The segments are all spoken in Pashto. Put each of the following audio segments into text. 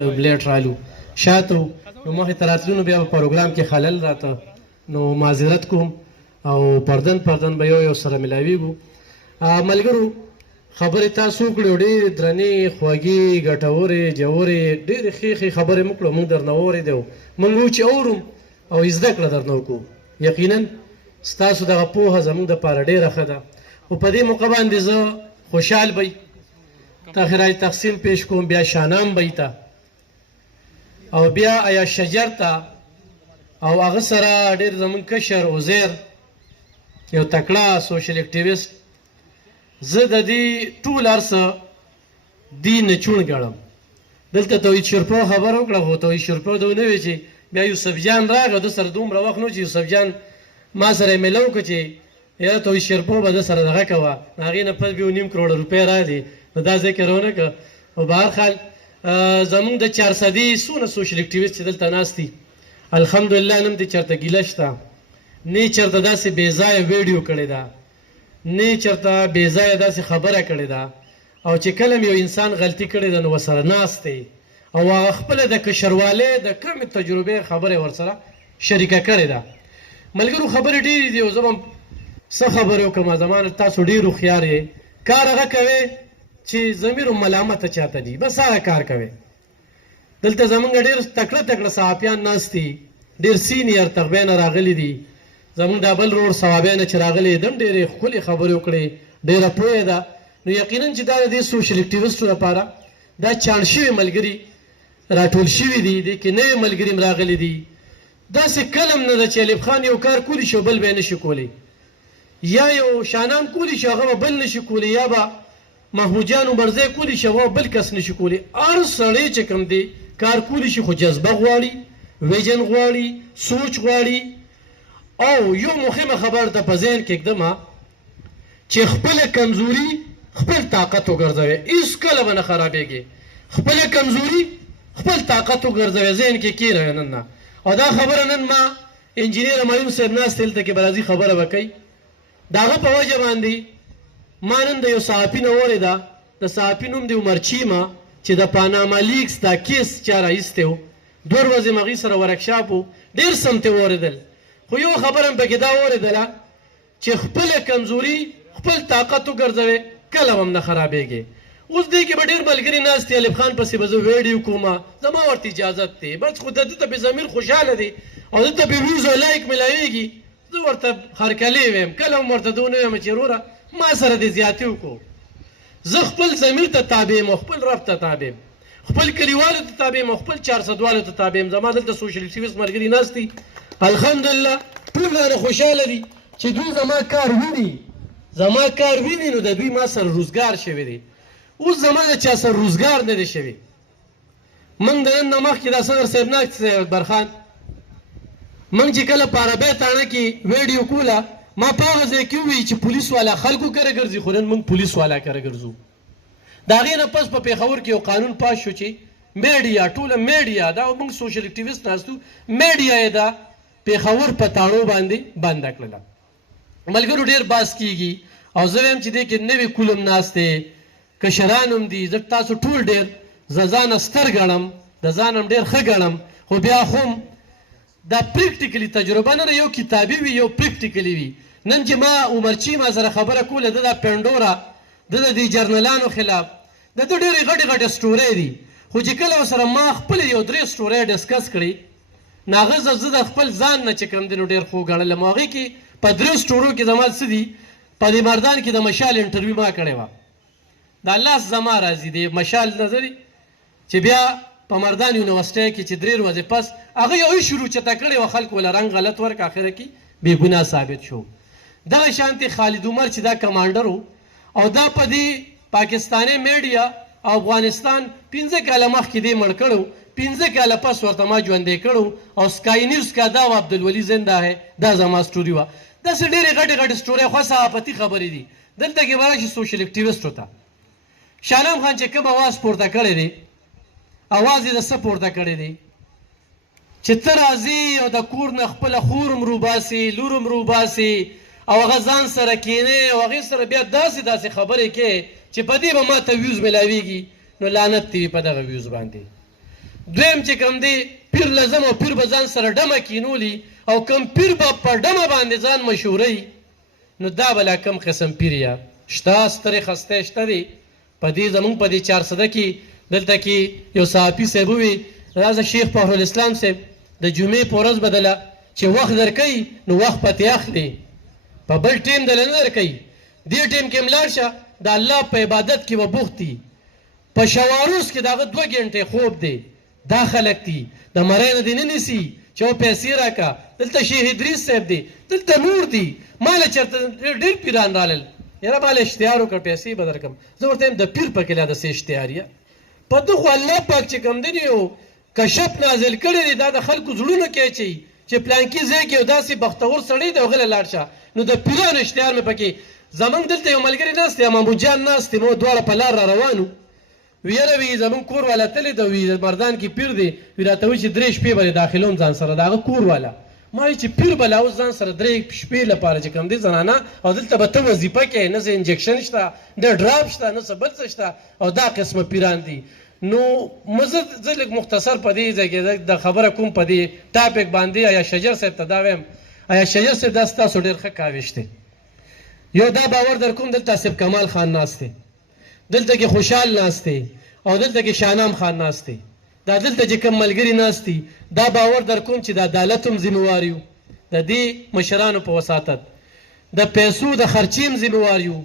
بلیټ رالو شاته نو مخې ته راتلو نو بیا په پروګرام کې خلل راته نو معذرت کوم او پردن به یو سره ملاویږو. ملګرو خبرې تاسو وکړو ډېرې درنې خوږې ګټورې جوړې ډېرې ښې خبرې مو کړو موږ درنه واورېدو موږ وو چې اورم او زده کړه درنه وکړو. یقینا ستاسو دغه پوهه زموږ دپاره ډېره ښه ده خو په دې موقع باندې زه خوشحال بی تاخیرای تقسیم پیش کوم بیا شانام بی ته او بیا آیا شجر ته او هغه سره ډېر زموږ کشر عزیر یو تکړه سوشل اکټیویسټ زه د دې ټول هر څه دې نه چوڼ ګڼم. دلته توحید شرپو خبره وکړه خو توحید شرپو ده ونه وی چې بیا یوسف جان راغی ده سره دومره وخت نه چې یوسف جان ما سره یې میله وکړه چې یاره توحید شرپو به ده سره دغه کوه هغې نه پس بیا 9 کروړه روپۍ راغلې نو دا ذکر ونه کړه. خو به هر حال زمونږ د 400 څونه سوشل اکټیویسټ چې دلته ناست دي الحمدلله نن دې چېرته ګیله شته نه چېرته داسې بې ځایه ویډیو کړې ده نه چېرته بې ځایه داسې خبره کړې ده او چې کله یو انسان غلطي کړې ده نو ورسره ناست دی او هغه خپله د کشروالۍ د کمې تجربې خبرې ورسره شریکه کړې ده. ملګرو خبرې ډېرې دي او زه به څه خبرې وکړم زما تاسو ډېر هوښیار یې کار هغه کوئ چې ضمیر ملامته چاته دي بس هغه کار کوي. دلته زمونږ ډېر تکړه صحافیان ناست دي ډېر سینیر تغبیه نه راغلي دي زمونږ دا بل روډ صوابیه نه چې راغلي دم ډېرې ښکلې خبرې وکړې ډېره پوهه ده. نو یقینا چې دا د دې سوشل اکټیویسټو لپاره دا چاڼ شوي ملګري راټول شوي دي دې کې نوي ملګري هم راغلي دي. داسې کله هم نه ده چې ایوب خان یو کار کولی شي بل به یې نشي کولی یا یو شانام کولی شي هغه به بل نشي کولی یا به محمود جان عمرزی کولی شي هغه بل کس نشي کولی. هر سړی چې کوم دی کار کولی شي خو جذبه غواړي ویژن غواړي سوچ غواړي. او یو مهمه خبر ته په ذهن کې ږدمه چې خپله کمزوري خپل طاقت وګرځوئ هېڅکله به نه خرابېږي. خپله کمزوري خپل طاقت وګرځوئ ذهن کې کېږئ نن نه. او دا خبره نن ما انجینیر همایون صاحب ناست دلته کې به راځي خبره به کوي د هغه په وجه باندې ما نن د یو صحافي نه واورېده د صحافي نوم دی عمر چیمه چې د پاناما لیکس دا کیس چا راایستی و 2 ورځې م هغې سره ورکشاپ و ډېر سم ترې واورېدل خو یو خبره م پکې دا واورېدله چې خپله کمزوري خپل طاقت وګرځوئ کله به هم نه خرابېږي. اوس دې کې به ډېر ملګري ناست دي ایوب خان پسې به زه ویډیو کومه زما ورته اجازت دی بس خو د ده ته بې ضمیر خوشحاله دی او ده ته بې ویوز او لایک میلاویږي زه ورته هرکلی ویم کله هم ورته ده ونه ویم چې وروره ما سره دې زیاتي وکړو. زه خپل ضمیر ته تابع یم او خپل رب ته تابع یم خپل کلیوالو ته تابع یم او خپل 400 والو ته تابع یم. زما دلته سوشل اکټیویسټ ملګري ناست دي الحمدلله ټول رانه خوشحاله دي چې دوی زما کار ویني نو د دوی ما سره روزګار شوی دی. اوس زما د چا سره روزګار نه دی شوی. موږ د نن نه مخکې دا صدر صاحب ناست دی اکبرخان موږ چې کله په عربۍ تاڼه کې ویډیو کوله ما په هغه ځای کې ووایي چې پولیس والا خلکو کره ګرځي خو نن موږ پولیس والا کره ګرځو. د هغې نه پس په پېښور کې یو قانون پاس شو چې میډیا ټوله میډیا دا موږ سوشل اکټیویسټ ناستو میډیا یې دا پېښور په تاڼو باندې بنده کړله. ملګرو ډېر باس کېږي او زه وایم چې دې کې نوي کولم ناست دی کشران هم دي زه تاسو ټول ډېر زه ځانه ستر ګڼم د ځان هم ډېر ښه ګڼم خو بیا خو دا پریکټیکلي تجربه نه ده یو کتابي وي یو پریکټیکلي وي. نن چې ما عمر چیمه سره خبره کوله ده دا پینډورا ده د دې جرنلانو خلاف د ده ډېرې غټې سټورۍ دي خو چې کله ورسره ما خپلې یو 3 سټورۍ ډسکس کړي نو هغه زه د خپل ځان نه چې کوم دی نو ډېر خو ګڼلم. هغې کې په 3 سټورو کې زما څه دي په دې مردان کې د مشال انټرویو ما کړې وه دا لاس زما راځي د مشال نظري چې بیا په مردان یونیورسټۍ کې چې 3 ورځې پس هغه یو شروع چته کړې وه خلکو له رنګ غلط ورک اخره کې بېګناه ثابت شو. دغه شانتې خالد عمر چې دا کمانډر و او دا په دې پاکستاني میډیا او افغانستان 15 کاله مخکې دې مړ کړو 15 کاله پس ورته ما ژوندی کړو او سکای نیوز کا دا و عبدالولي زنده ہے دا زما سټوري وه. داسې ډېرې غټې سټورۍ خو صحافتي خبرې دي. دلته کې به راشي سوشل اکټیویسټو ته شالام خان چې کوم اواز پورته کړی دی اواز یې د څه پورته کړی دی چې ته راځي او د کور نه خپله خور هم روباسي لور هم روباسي او هغه ځان سره کینې او هغې سره بیا داسې خبرې کې چې په دې به ما ته ویوز میلاویږي نو لعنت دی په دغه ویوز باندې. دویم چې کوم دی پیر لازم او پیر به ځان سره ډمه کینولي او کم پیر به په ډمه باندې ځان مشهوروي نو دا به لا کم قسم پیر یا شته سترې خسته شته دی په دې زمونږ په دې 400 کې دلته کې یو صحافي صاحب ووي راځه شیخ فخرالاسلام صاحب د جمعې په ورځ به دله چې وخت درکوي نو وخت پتې اخلي په بل ټیم دله نه درکوي دې ټیم کې هم لاړ شه د الله په عبادت کې به بوخت دي په شواروس کې د هغه 2 غنټې خوب دی دا خلک دي د مرۍ نه دې نه نیسي چې او پیسې راکړه دلته شیخ ادریس صاحب دی دلته نور دي ما له چېرته ډېر پیران رالل یاره ما له اشتهار وکړ پیسې به درکړم زه ورته وایم د پیر په کې لا داسې اشتهار یا په ده خو الله پاک چې کوم دی یو کشف نازل کړی دی دا د خلکو زړونو کې اچوي چې پلانکي ځای کې یو داسې بختور سړی دی هغه له لاړ شه نو د پیرانو اشتهار مې پکې زمونږ دلته یو ملګري ناست دی محمود جان ناست دی مو دواړه په لار را روانو ویره وي زمونږ کور والا تللی ده وي مردان کې پیر دی وي راته وایي چې 3 شپې به داخلوم ځان سره د هغه کور والا ما وایي چې پیر به لا اوس ځان سره 3 شپې لپاره چې کوم دی زنانه او دلته به ته وظیفه کوې نه څه انجکشن شته نه ډراپ شته نه څه بل څه شته او دا قسمه پیران دي نو زه لږ مختصر په دې ځای کې د خبره کوم په دې ټاپک باندې آیا شجر صاحب ته دا وایم آیا شجر صاحب دا ستاسو ډېر ښه کاوش دی یو دا باور در کوم دلته آصف کمال خان ناست دی دلته کې خوشحال ناست دی او دلته کې شاهنام خان ناست دی دا دلته چې کوم ملګري ناست دي دا باور در کوم چې د عدالت هم ذمهوار یو د دې مشرانو په وساطت د پیسو د خرچې هم ذمهوار یو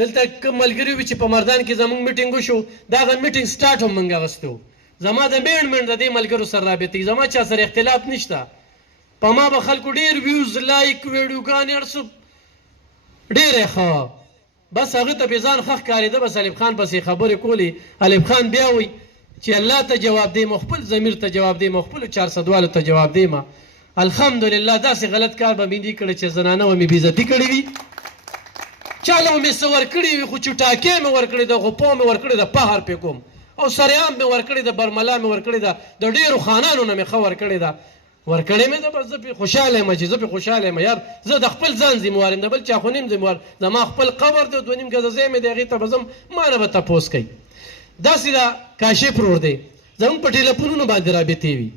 دلته کوم ملګري وي چې په مردان کې زموږ میټینګ وشو دا هغه میټینګ سټارټ هم موږ اخیستی و زما د مینډ د دې ملګرو سره رابطې زما چا سره اختلاف نشته په ما به خلکو ډېر ویوز لایک ویډیوګانې هر څه ډېرې ښه بس هغه ته بې ځان ښه ښکارېده بس الف خان پسې خبرې کولې الف خان بیا وایي چې الله ته جواب دی خپل ضمیر ته جواب دی خپلو 400 والو ته جواب دی الحمدلله داسې غلط کار به مې نه کړی چې زنانه به مې بېعزتي کړې وي چاله به مې څه ورکړي وي خو چوټاکې مې ورکړې ده غوپو مې ورکړې ده پهر پې کوم او سریام مې ورکړې ده برملا مې ورکړې ده د ډېرو خانانو نه مې ښه ورکړې ده ورکړې مې ده بس زه پې خوشحاله یم چې زه پې خوشحاله یم یار زه د خپل ځان ذموار یم د بل چا خو نیم ذموار زما خپل قبر دی 2 نیم ګزه ځای مې دی هغې ته به ځم ما نه به تپوس کوي داسې دا کاشف رور دی زموږ په ټیلیفونونو باندې رابطې وي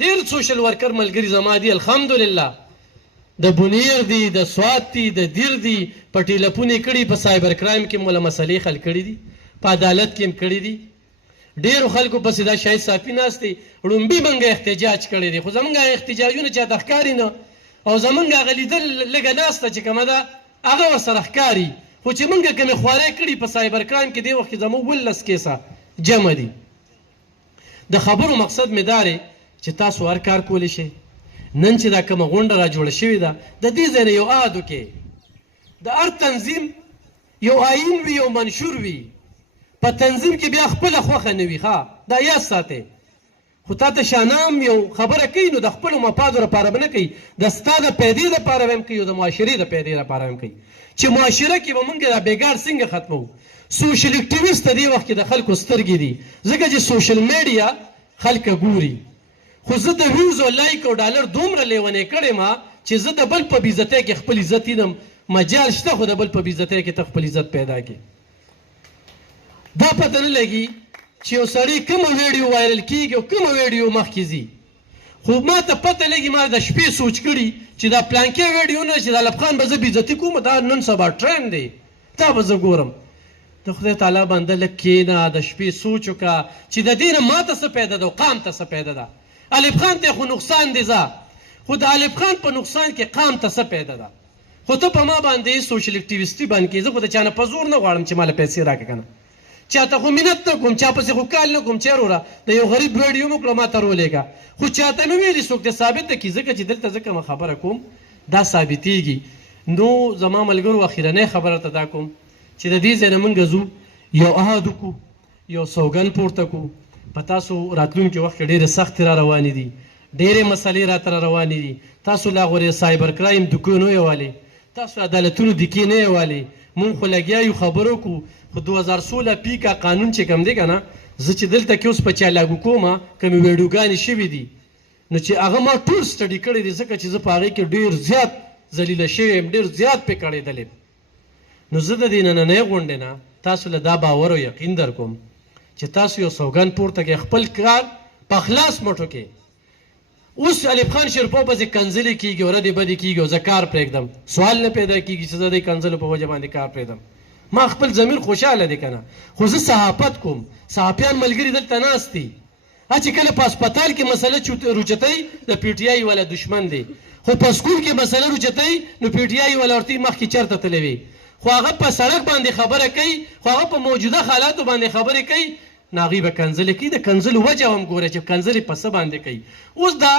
ډېر سوشل ورکر ملګري زما دي الحمدلله د بونیر دي د سوات دي د دیر دي په ټیلیفون یې کړي په سایبر کرایم کې مولا مسلې حل کړي دي په عدالت کې هم کړي دي ډېرو خلکو پسې دا شاهد صافي ناست دی ړومبي موږ احتجاج کړی دی خو زموږ احتجاجونه چاته ښکاري نه او زموږ هغه لیدل لږه ناسته چې کومه ده هغه ورسره ښکاري خو چې موږ کومې خوارۍ کړي په سایبر کرایم کې دې وخت کې زموږ 19 کیسه جمع دي د خبرو مقصد مې دا دی چې تاسو هر کار کولی شئ نن چې دا کومه غونډه را جوړه شوې ده د دې ځای نه یو عهد وکړئ د هر تنظیم یو آیین وي یو منشور وي په تنظیم کې بیا خپله خوښه نه وي ښه دا یاد ساتئ خو تا ته شاهنام یو خبره کوي نو د خپلو مفادو لپاره به نه کوي د ستا د پیدې لپاره به هم کوي او د معاشرې د پیدې لپاره هم کوي چې معاشره کې به موږ دا بېګار څنګه ختمو سوشل اکټیویسټ د دې وخت کې د خلکو سترګې دي ځکه چې سوشل میډیا خلک ګوري خو زه د ویوز او لایک او ډالر دومره لیونی کړی ما چې زه د بل په بېعزتۍ کې خپل عزت وینم مجال شته خو د بل په بېعزتۍ کې ته خپل عزت پیدا کړې دا پته نه لګي چې یو سړی کومه ویډیو وایرل کېږي او کومه ویډیو مخکې ځي خو ما ته پته لګي ما د شپې سوچ کړي چې دا پلانکې ویډیو نه چې د الف خان به زه بېعزتي کوم دا نن سبا ټرینډ دی دا به زه ګورم د خدای تعالی بنده لږ کښېنه د شپې سوچ وکړه چې د دې نه ما ته څه پیدا ده او قام ته څه پیدا ده الف خان ته خو نقصان دی ځه خو د الف خان په نقصان کې قام ته څه پیدا ده خو ته په ما باندې سوشل اکټیویسټي باندې کې زه خو د چا نه په زور نه غواړم چې ماله پیسې راکړه که نه چاته خو مینت نه کوم چا پسې خو کال نه کوم چې وروره د یو غریب ویډیو مو کړه ما ته رولېږه خو چاته مې ویلي څوک دې ثابته کړي ځکه چې دلته زه کومه خبره کوم دا ثابتېږي نو زما ملګرو اخرنۍ خبره ته دا کوم چې د دې ځای نه موږ ځو یو عهد وکړو یو سوګند پورته کړو په تاسو راتلونکي وخت کې ډېرې سختې را روانې دي ډېرې مسلې راته را روانې دي تاسو لا غورې سایبر کرایم دکې نه یوالې تاسو عدالتونو دکې نه یوالې مونږ خو لګیا یو خبرو کوو خو 2016 پیکا قانون چې کوم دی که نه زه چې دلته کې اوس په چا لاګو کوم کومې ویډیوګانې شوي دي نو چې هغه ما ټول سټډي کړی دی ځکه چې زه په هغې کې ډېر زیات ذلیله شوی یم ډېر زیات پې کړېدلی نو زه د دې نننۍ غونډې نه تاسو له دا باور او یقین در کوم چې تاسو یو سوګند پورته کړئ خپل کار په خلاص مټو کې اوس الف خان شیرپو پسې کنځلې کېږي او ردې بدې کېږي او زه کار پرېږدم سوال نه پیدا کېږي چې زه د کنځلو په وجه باندې کار پرېږدم ما خپل ضمیر خوشحاله دی که نه خو زه صحافت کوم صحافیان ملګري دلته ناست دي چې کله په هسپتال کې مسله روچتوي د پی ټي آی والا دشمن دی خو په سکول کې مسله روچتوي نو پی ټي آی والا ورته مخکې چېرته تللی وي خو هغه په سړک باندې خبره کوي خو هغه په موجوده حالاتو باندې خبرې کوي نو هغوی به کنځلې کوي د کنځلو وجه هم ګوره چې کنځلې په څه باندې کوي اوس دا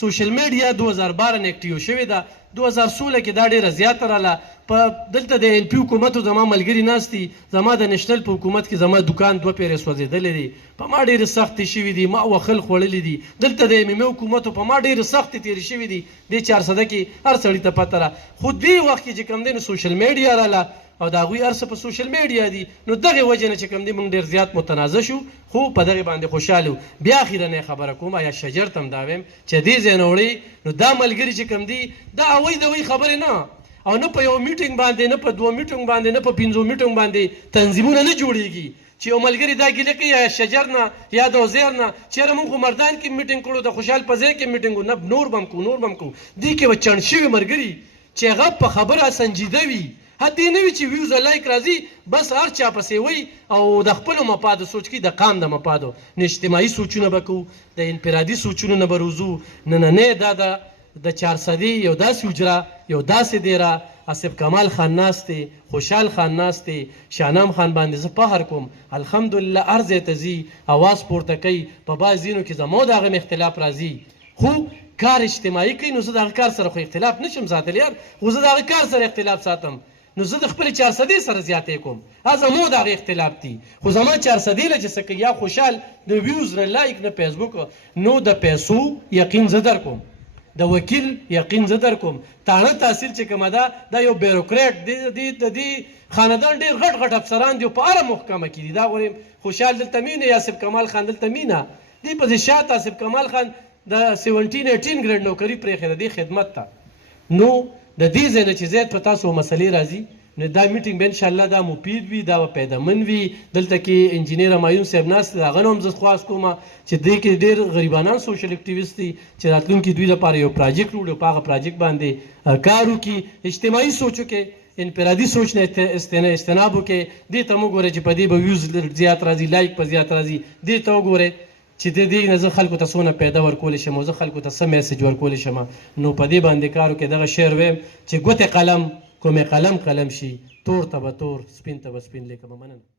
سوشل میډیا 2012 نه اکټیو شوې ده 2016 کې دا ډېره زیاته راله په دلته د ایل پي حکومتو زما ملګري ناست دي زما د نیشنل په حکومت کې زما دوکان 2 پیرې سوځېدلی دی په ما ډېرې سختې شوي دي ما وخل خوړلي دي دلته د ایم حکومتو په ما ډېرې سختې تېرې شوي دي دې 400 کې هر سړي ته پته را خو دې وخت کې چې کوم دی نو سوشل میډیا راله او د هغوی هر څه په سوشل میډیا دي نو دغې وجې نه چې کوم دی موږ ډېر زیات متنازع شو خو په دغې باندې خوشحاله وو بیا اخیرنۍ خبره کوم یا شجر ته هم دا وایم چې دې ځای نه وړئ نو دا ملګري چې کوم دي دا اوی دوی خبرې نه او نه په یو میټینګ باندې نه په 2 میټینګ باندې نه په 5 میټینګ باندې تنظیمونه نه جوړیږي چې یو ملګري دا ګیله کوي یا شجر نه یا د عزیر نه چېرې موږ خو مردان کې میټینګ کړو د خوشحال په ځای کې میټینګ نه نور به هم کوو دې کې به چڼ شوي ملګري چې هغه په خبره سنجیده وي دې نه وي چې ویوز او لایک راځي بس هر چا پسې وي او د خپلو مفادو سوچ کوي د قام د مفادو نه اجتماعي سوچونه به کوو د انفرادي سوچونو نه به روزو نه دا د 400 یو داسې حجره یو داسې دیره آصف کمال خان ناست دی خوشحال خان ناست دی شاهنام خان باندې زه فخر کوم الحمدلله هر ځای ته ځي اواز پورته کوي په بعض ځینو کې زما د هغه اختلاف راځي خو کار اجتماعي کوي نو زه د هغه کار سره خو اختلاف نشم ساتلی یار خو زه د هغه کار سره اختلاف ساتم نو زه د خپل 400 سره زیاتې کوم زمو د هغې اختلاف دي خو زما 400 له چې څه کوي یا خوشحال د ویوز نه لایک نه فیسبوک نو د پیسو یقین زه در کوم د وکیل یقین زه در کوم تاڼه تحصیل چې کومه ده دا یو بیروکریټ د دې خاندان ډېر غټ غټ افسران دي په هره محکمه کې دي دا غورې خوشحال دلته مینه یا آصف کمال خان دلته مینه دې پسې شاته آصف کمال خان د 17-18 ګریډ نوکري پرېښې ده دې خدمت ته نو د دې ځای نه چې زیات په تاسو مسلې راځي نو دا میټینګ به انشاءالله دا مفید وي دا به پیدامن وي دلته کې انجینیر همایون صاحب ناست دی هغه نه هم زه خواست کوم چې دې کې ډېر غریبانان سوشل اکټیویسټ دي چې راتلونکي دوی لپاره یو پراجیکټ وړي او په هغه پراجیکټ باندې کار وکړي اجتماعي سوچ وکړي انفرادي سوچ نه اجتناب وکړي دې ته مو ګورئ چې په دې به ویوز زیات راځي لایک په زیات راځي دې ته وګورئ چې د دې نه زه خلکو ته څونه پیدا ورکولی شم او زه خلکو ته څه میسج ورکولی شم نو په دې باندې کار وکړئ دغه شعر ویم چې ګوتې قلم کومې قلم شي تور ته به تور سپین ته به سپین لیکمه مننه